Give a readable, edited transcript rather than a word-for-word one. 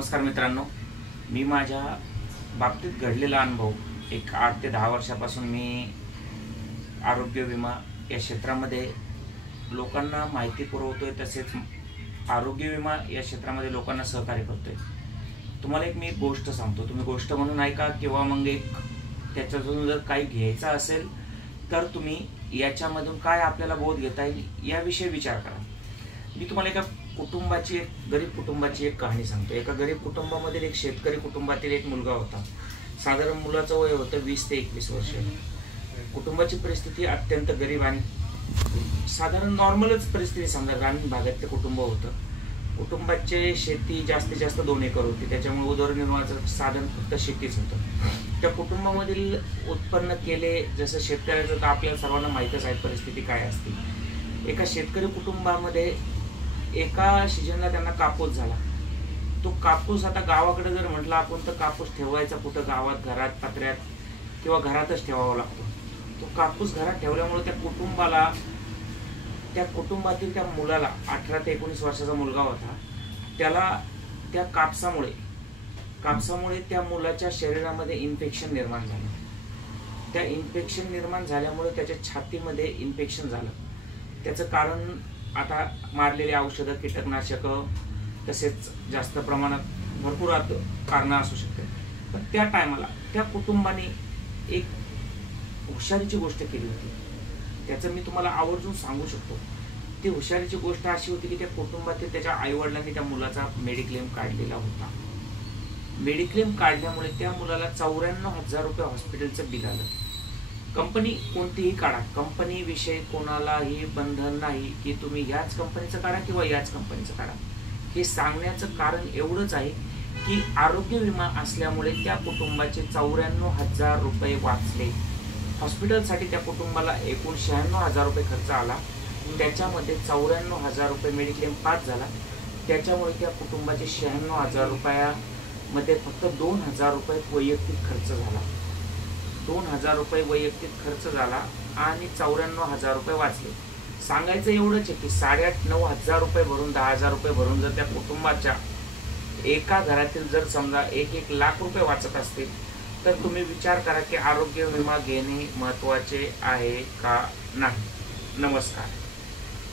नमस्कार मित्रांनो, मी माझ्या बाबतीत घडलेला अनुभव एक 8 ते 10 वर्षापासून मी आरोग्य विमा या क्षेत्रामध्ये लोकांना माहिती पुरवतोय, तसेच आरोग्य विमा या क्षेत्रामध्ये लोकांना सहकार्य करतोय। तुम्हाला एक मी गोष्ट सांगतो, तुम्ही गोष्ट म्हणून ऐका किंवा मग एक त्याच्यातून जर काही घ्यायचं असेल तर तुम्ही याच्यामधून काय आपल्याला बोध घेता येईल याविषयी विचार करा। मी तुम्हाला एका कुटुंबाची, गरीब कुटुंबाची एक कहाणी सांगतो। एका गरीब कुटुंबामध्ये एक शेतकरी कुटुंबातील एक मुलगा होता। साधारण मुलाचं वय होतं 20 ते 21 वर्ष। कुटुंबाची परिस्थिती अत्यंत गरीब आणि साधारण नॉर्मलच परिस्थिती, समजा ग्रामीण भागातलं कुटुंब होतं। कुटुंबाची शेती जास्तीत जास्त 2 एकर होती, त्याच्यामुळे उदरनिर्वाहाचं साधन फक्त शेतीच होतं। त्या कुटुंबामधील उत्पन्न केले जसं शेतकऱ्याचं तर आपल्याला सर्वांना माहीतच आहे परिस्थिती काय असते। एका शेतकरी कुटुंबामध्ये एका सीजनला त्यांना कापूस झाला। तो कापूस आता गावाकडे जर म्हटलं आपण तर कापूस ठेवायचा कुठं, गावात घरात पत्र्यात किंवा घरातच ठेवावा लागतो। तो कापूस घरात ठेवल्यामुळे त्या कुटुंबातील त्या मुलाला 18 ते 19 वर्षाचा मुलगा होता, त्याला त्या कापसामुळे त्या मुलाच्या शरीरामध्ये इन्फेक्शन निर्माण झालं। त्या इन्फेक्शन निर्माण झाल्यामुळे त्याच्या छातीमध्ये इन्फेक्शन झालं। त्याचं कारण आता मारलेले औषधं, कीटकनाशकं, तसेच जास्त प्रमाणात भरपूर कारणं असू शकतात। पण त्या टायमाला त्या कुटुंबाने एक हुशारीची गोष्ट केली होती, त्याचं मी तुम्हाला आवर्जून सांगू शकतो। ती हुशारीची गोष्ट अशी होती की त्या कुटुंबातील त्याच्या आईवडिलांनी त्या मुलाचा मेडिक्लेम काढलेला होता। मेडिक्लेम काढल्यामुळे त्या मुलाला 94,000 रुपये हॉस्पिटलचं बिल आलं। कंपनी कोणतीही काढा, कंपनी विषयी कोणालाही बंधन नाही की तुम्ही याच कंपनीचं काढा किंवा याच कंपनीचं काढा। हे सांगण्याचं कारण एवढंच आहे की आरोग्य विमा असल्यामुळे त्या कुटुंबाचे 94,000 रुपये वाचले। हॉस्पिटलसाठी त्या कुटुंबाला एकूण 96,000 रुपये खर्च आला, त्याच्यामध्ये 94,000 रुपये मेडिक्लेम पास झाला। त्याच्यामुळे त्या कुटुंबाचे 96,000 रुपयामध्ये फक्त 2,000 रुपये वैयक्तिक खर्च झाला। 2,000 रुपये वैयक्तिक खर्च झाला आणि 94,000 रुपये वाचले। सांगायचं एवढंच आहे की 8,500 रुपये भरून 10,000 रुपये भरून जर त्या कुटुंबाच्या एका घरातील जर समजा 1 लाख रुपये वाचत असतील तर तुम्ही विचार करा की आरोग्य विमा घेणे महत्त्वाचे आहे का नाही। नमस्कार।